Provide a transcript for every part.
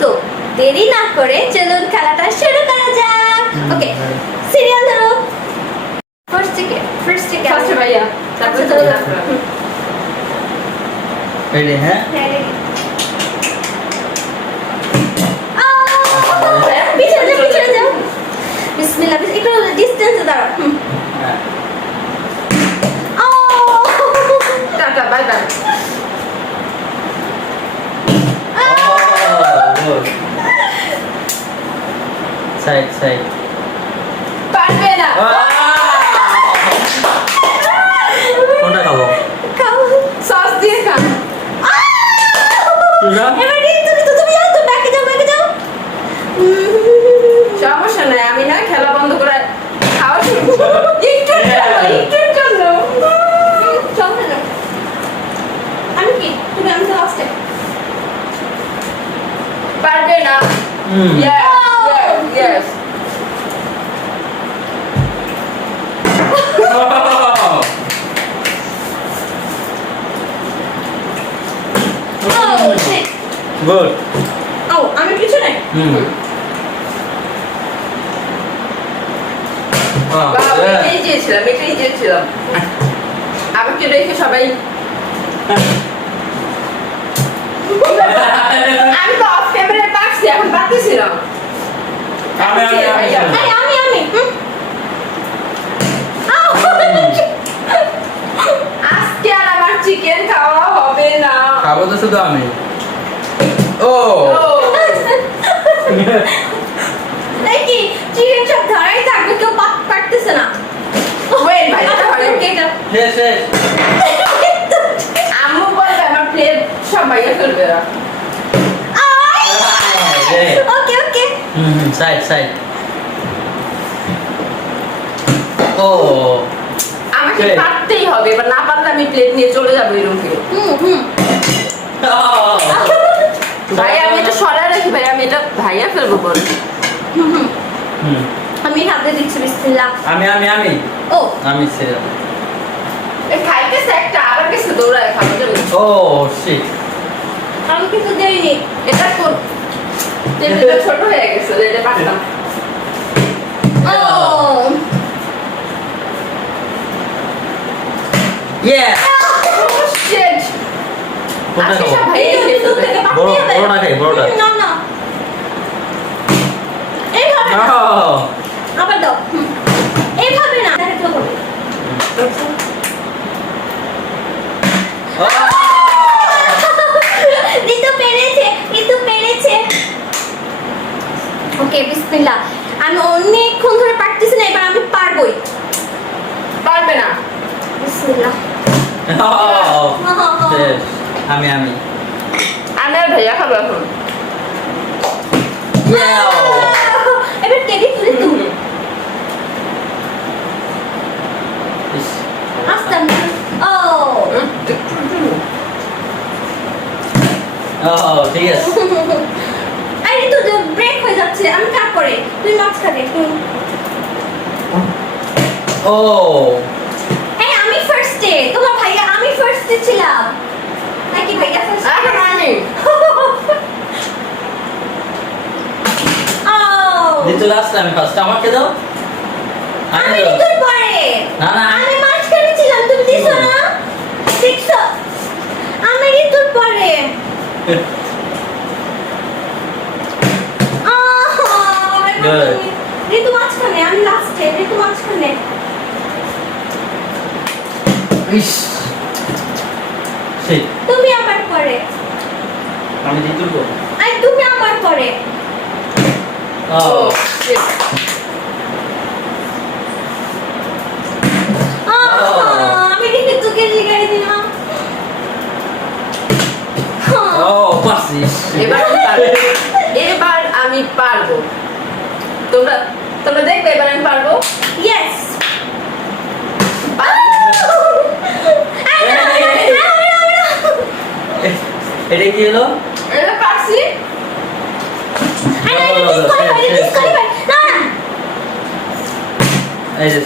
তো দেরি না করে চলুন খেলাটা শুরু করা যাক। ওকে, সিরিয়াল ধরো। ফার্স্ট থেকে ভাইয়া তারপরে আচ্ছা, চলে চলো। রেডি? হ্যাঁ, পিছনে যাও। বিসমিল্লাহ, একটু ডিস্টেন্সে দাঁড়াও। হ্যাঁ। Tata bye bye. Side side. পারবে না। কোনটা খাবো? সস দিয়ে খান। তুই তুমি যাও, তুমি ব্যাকে যাও। সমস্যা নাই, আমি না খেলা বন্ধ করে খাওয়া শুরু করবো। একটুর জন্য চলো না। আমি কি? আমি তো লাস্টে। পারবে না। Yes. গুড। আমি পিছনে। বাবা, এটাই চেয়েছিলাম। আমাকে রেখে সবাই আমি তো অফ ক্যামেরায় পাচ্ছি, এখন পাচ্ছিলাম। আমি আজকে আর আমার চিকেন খাওয়া হবে না। খাবো তো শুধু আমি। ও এই কি চিকেন সব ধরাই থাকবে, কেউ পারতেছে না। ওয়েট ভাই, এটা হয় ওকে, এটা শেষ শেষ। আম্মু বলবে আমার প্লেট সব ভাইয়া ফেলবে না। ওকে। Side side. ও আমাকে Okay. পারতেই হবে, এবার না পারলে আমি প্লেট নিয়ে চলে যাবো এই রুম থেকে। ভাই আমি এটা সরাই রাখি, ভাই আমি এটা ভাইয়া ফেলবো পরে। আমি হাতে দিচ্ছি। বিসমিল্লাহ। আমি ও আমি সিরিয়াল। এই খাইতেছে একটা, আবার কিছু দৌড়ায় খাবে জন্য। ও শিট। আমি কিন্তু দেইনি। এটা কোন টেবিলটা ছোট হয়ে গেছে, এটা পারতাম। ও ইয়ে। শিট। কোনটা আজকে খাবো? সব ভাইয়াই খেয়ে ফেলবে। বড়টা খাই, বড়টা। না এইভাবে না। আবার দাও। এইভাবে না, দেখো হবে। ঋতু পেরেছে। ওকে, বিসমিল্লাহ। আমি অনেকক্ষণ ধরে পারতেছি না, এবার আমি পারবোই। পারবে না। বিসমিল্লাহ। শেষ। আমি আমি আর ভাইয়া খাবো এখন। এবার টেডি তুলে তুল। আস্তে ও ঠিক আছে। আরে তো ব্রেক হয়ে যাচ্ছে, আমি কাট করে তুই মাঝখানে। ও এই আমি ফার্স্টে, তোমার ভাইয়া আমি ফার্স্টে ছিলাম নাকি ভাইয়া ফার্স্ট? এখন আমি ও দিতো লাস্ট, আমি ফার্স্ট। আমাকে দাও। আমি দাও। তোর পরে। না না আমি মাঝখানে ছিলাম, তুমি দিছো না? দেখছো? আমি তোর পরে। Good. ঋতু মাঝখানে, আমি লাস্টে। ঋতু মাঝখানে। ইস শিট। তুমি আমার পরে। আমি দিতুর গো। আর তুমি আমার পরে। ও শিট। আমি দেখে তোকে জিগাই দিলাম। ও পারছিস। এবার আমি পারবো। তোমরা দেখবে এবার আমি পারবো। ইয়েস। এটা কি হলো? এটা পারছি। এই যে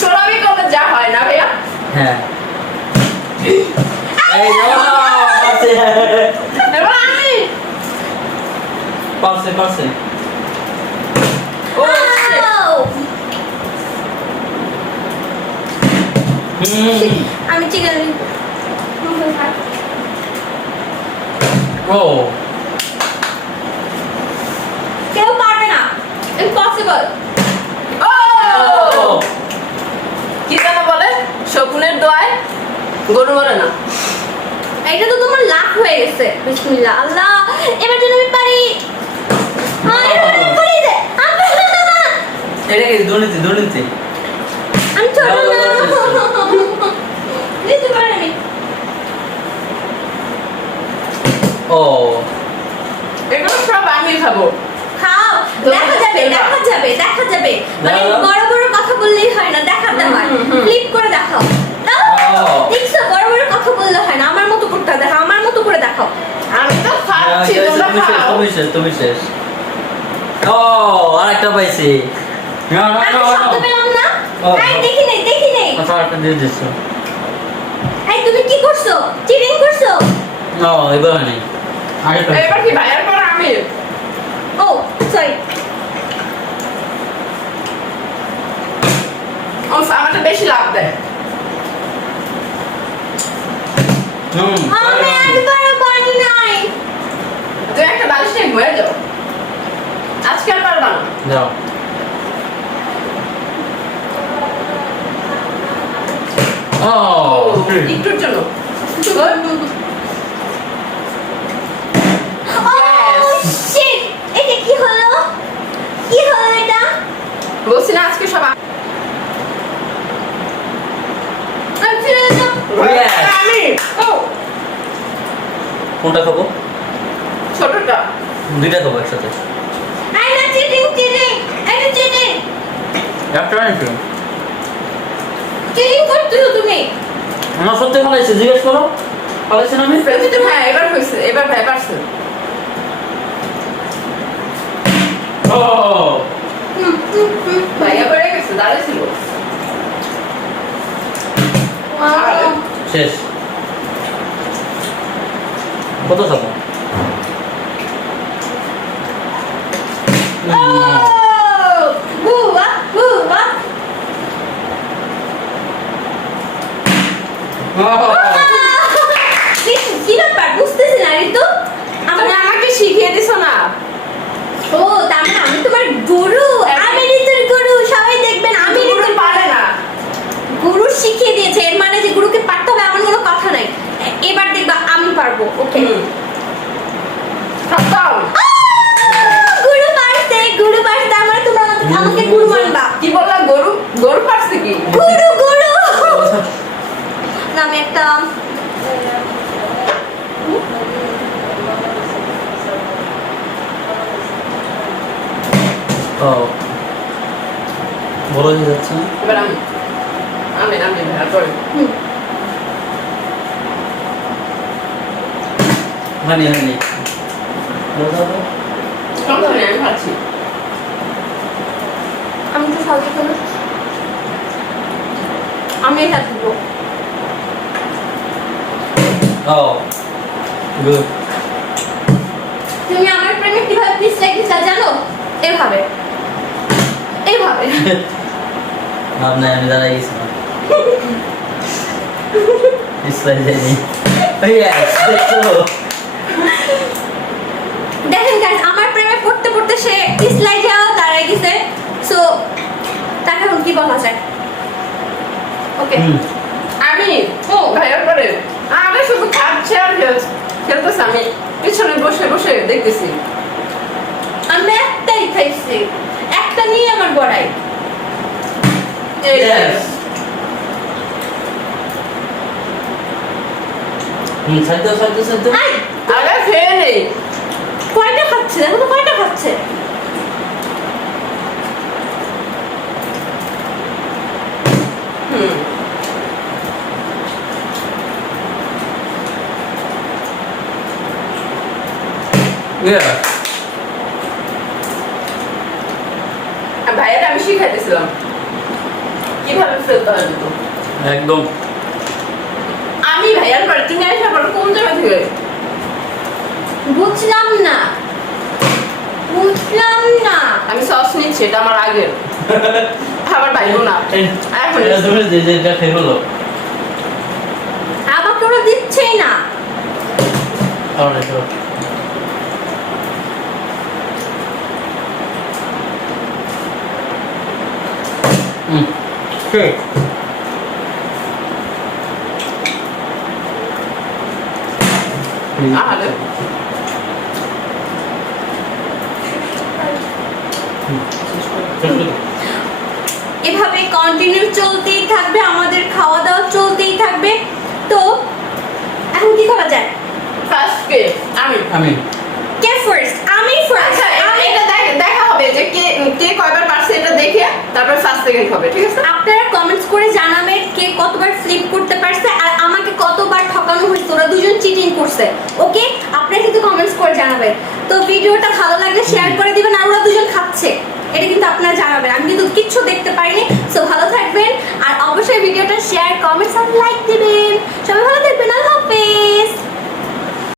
চোরামি করলে যা হয় না ভাইয়া। হ্যাঁ এই এবার আমি পারছে পারছে ও shit! Wow! হুম আমি চিকেন ও কেউ পারবে না ইম্পসিবল ও কি যেন বলে শকুনের দোয়ায় গরু মরে না। এটা তো তোমার লাখ হয়ে গেছে বিসমিল্লাহ আল্লাহ এবার যেন আমি পারি এবার পারি দে এটা কি দুর্নীতি দুর্নীতি আমি ছোট দাও, না দাও, দাও, দিতে পারি আমি ও এগুলো সব আমি খাবো। খাও দেখা যাবে দেখা যাবে দেখা যাবে মানে দাও। বড় বড় কথা বললেই হয় না দেখাতে হয় ফ্লিপ করে দেখাও ও। দেখছো বড় বড় কথা বললে হয় না আমার মতো করতে হয়, দেখাও আমার মতো করে দেখাও আমি তো খাচ্ছি তোমরা তুমি শেষ খাও। তুমি শেষ তুমি শেষ ও আরেকটা পাইছি না না আমি না শব্দ পেলাম না ও। এই দেখি নেই আচ্ছা আরেকটা দিয়ে দিচ্ছ এই তুমি কি করছো চিটিং করছো ও এবার নেই আরেকটা এবার কি ভাইয়ার পর আমি ও সরি ও আমারটা বেশি লাভ দেয়। হুম আমি একবারও পারি নাই তুমি একটা বালিশ নিয়ে ঘুরে যাও আজকে আর পারবা না। যাও ও একটুর জন্য শিট এটা কি হলো এটা বলছি না আজকে সব আমি ফিরে যাও Yes. আমি ও কোনটা খাবো ছোটটা দুইটা খাবো একসাথে আই না চিটিং এটা চিটিং একটা নাকি চিটিং করতেছো তুমি আমার সত্যি ফলাইছে জিজ্ঞেস করো ফলাইছেন আমি প্রতিটা ভাই এবার হয়েছে এবার ভাই পারছে। ও ভাইয়া পড়ে গেছে দাঁড়িয়েছিল শেষ কত খাবো বুয়া কি ব্যাপার বুঝতেছি না ঋতু তুমি আমাকে শিখিয়ে দিছো না। ও তার মানে আমি তোমার গুরু আমি ঋতুর গুরু সবাই দেখবেন আমি গুরু ঋতুর পারে না। গুরু শিখিয়ে দিয়েছে এর মানে যে গুরুকে পারতে হবে এমন কোনো কথা নাই এবার দেখবা আমি পারবো ওকে খতম। গুরু পারছে তার মানে তোমরা আমাকে গুরু মানবা কি বললা গরু গরু পারছে কি গুরু না আমি একটা ও বড় হয়ে যাচ্ছে না এবার আমি ভাইয়া পড়ে হয়নি হয়নি সমস্যা নেই আমি খাচ্ছি। আমি তো সাউথ করে আমি এটা দিব ও গুড তুমি আমার প্রেমে কিভাবে পিস লাগিয়েছা জানো এভাবে ভাবনা আমি দাঁড়াই গেছিলাম ইসলাই যাইনি দেখেন গাইস আমার প্রেমে পড়তে পড়তে সে পিছলাই যাও দাঁড়ায় গেছে সো তাকে এখন কি বলা যায় ওকে আমি ও ভাইয়ার পরে আমি শুধু খাচ্ছে আর খেলতেছে আমি পিছনে বসে বসে দেখতেছি। আমি একটাই খাইছি একটা নিয়ে আমার বড়াই Yes. সাইড আই আরে খেয়ে নেই কয়টা খাচ্ছে দেখো তো কয়টা খাচ্ছে Yeah. ভাইয়াটা আমি শিখাইতেছিলাম কিভাবে ফেলতে হয় দুটো। একদম আমি ভাইয়ার পরে তুমি আসার পর কোন জায়গা থেকে বুঝলাম না ও নিচ্ছে, এটা আমার আগের। আবার পাইবো না। এখন এটা তুমি যেটা খেয়ে বলো আমাকে ওরা দিচ্ছেই না। কারণ এটা ঠিক আরে এভাবে কন্টিনিউ চলতেই থাকবে, আমাদের খাওয়া দাওয়া চলতেই থাকবে। তো এখন কি করা যায়? ফার্স্ট কে? আমি। কে ফার্স্ট? আমি ফার্স্ট। আচ্ছা, এটা দেখা হবে যে কে কে কয়বার পারছে, এটা দেখে তারপর ফার্স্ট সেকেন্ড হবে, ঠিক আছে? আপনারা কমেন্টস করে জানাবেন কে কতবার ফ্লিপ করতে পারছে আর আমাকে কতবার ঠকানো হয়েছে। ওরা দুজন চিটিং করছে। ওকে, আপনারা কিন্তু কমেন্টস করে জানাবেন। তো ভিডিওটা ভালো লাগলে শেয়ার করে দিবেন। আর ওরা দুজন খাচ্ছে, এটা কিন্তু আপনারা জানাবেন। আমি কিন্তু কিচ্ছু দেখতে পাইনি। সো ভালো থাকবেন আর অবশ্যই ভিডিওটা শেয়ার, কমেন্টস